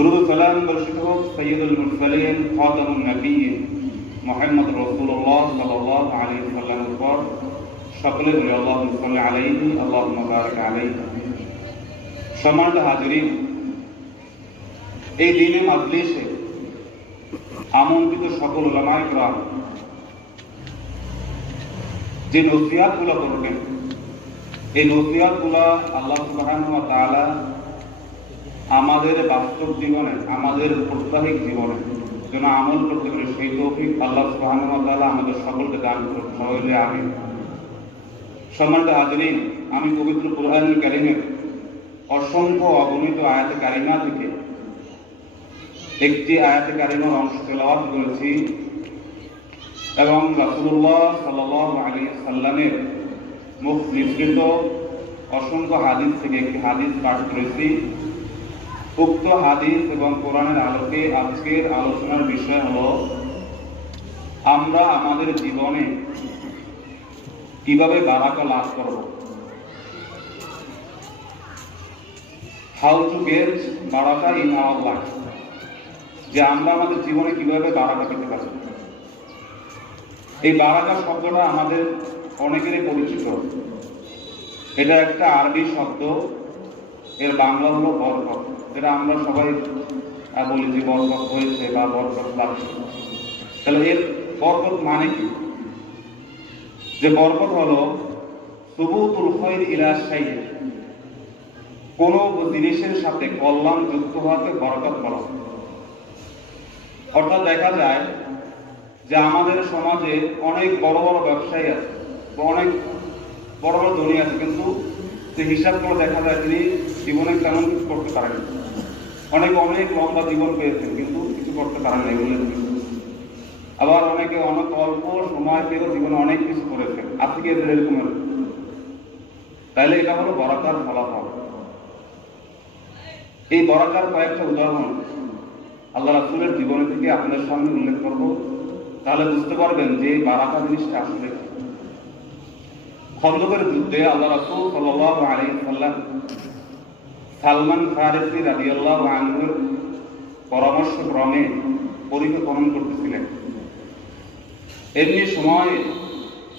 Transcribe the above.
दुरूद सलाम बर्शित हो सैयदुल मुरसलीन खातमुन नबीय्यीन मुहम्मद रसूलुल्लाह सल्लल्लाहु अलैहि वसल्लम पर সকলে বলি আল্লাহুম্মা সাল্লি আলাইহি আল্লাহুম্মা বারিক আলাইহি। সম্মানিত হাজিরিন, এই দিনে মাজলিসে আমন্ত্রিত সকল উলামায়ে কেরাম যে নসিহতগুলো করবেন, এই নসিহতগুলো আল্লাহ সুবহানাহু ওয়া তাআলা আমাদের বাস্তব জীবনে, আমাদের প্রত্যাহিক জীবনে যেন আমল করতে পারে সেই তৌফিক আল্লাহ সুবহানাহু ওয়া তাআলা আমাদের সকলকে দান করুন। সকলে আমিন। সম্মানিত হাজিরিন, আমি পবিত্র কুরআনুল কারীমের অসংখ্য অগণিত আয়াতে কারিমা থেকে একটি আয়াতে কারিমার অংশ তেলাওয়াত করেছি এবং রাসূলুল্লাহ সাল্লাল্লাহু আলাইহি ওয়াসাল্লামের মুখ নিঃসৃত অসংখ্য হাদিস থেকে একটি হাদিস পাঠ করেছি। উক্ত হাদিস এবং কোরআনের আলোকে আজকের আলোচনার বিষয় হলো আমরা আমাদের জীবনে কিভাবে বারাকা লাভ করব, হাউ টু গেট বারাকা ইন আওয়ার লাইফ, যে আমরা আমাদের জীবনে কিভাবে বারাকা পেতে পারি। এই বারাকা শব্দটা আমাদের অনেকেরই পরিচিত। এটা একটা আরবি শব্দ, এর বাংলা হলো বরকত। এটা আমরা সবাই বলি যে বরকত হয়েছে বা বরকত লাগছে। তাহলে এর বরকত মানে কি? যে বরকত হলো সুবুতুল খায়র ইলা শাইই, কোন জিনিসের সাথে কল্যাণ যুক্ত হওয়াকে বরকত বলা। অর্থাৎ দেখা যায় যে আমাদের সমাজে অনেক বড় বড় ব্যবসায়ী আছে, অনেক বড় বড় ধনী আছে, কিন্তু যে হিসাব করে দেখা যায় তিনি জীবনে তেমন কিছু করতে পারেন। অনেক লম্বা জীবন পেয়েছেন কিন্তু কিছু করতে পারেন না বলে। আবার অনেকে অনেক অল্প সময় পেয়েও জীবনে অনেক কিছু করেছেন। আপনি কি এদের এরকম? তাহলে এটা হলো বরাকার ফলাফল। এই বরাকার কয়েকটা উদাহরণ আল্লাহ রাসূলের জীবনে থেকে আপনাদের সামনে উল্লেখ করব, তাহলে বুঝতে পারবেন যে বারাকা জিনিসটা আসলে। খন্দকের যুদ্ধে আল্লাহ রাসূল সাল্লাল্লাহু আলাইহি ওয়াসাল্লাম সালমান ফারিসি রাদিয়াল্লাহু আনহুর পরামর্শক্রমে পরিখা খনন করতেছিলেন। এমনি সময়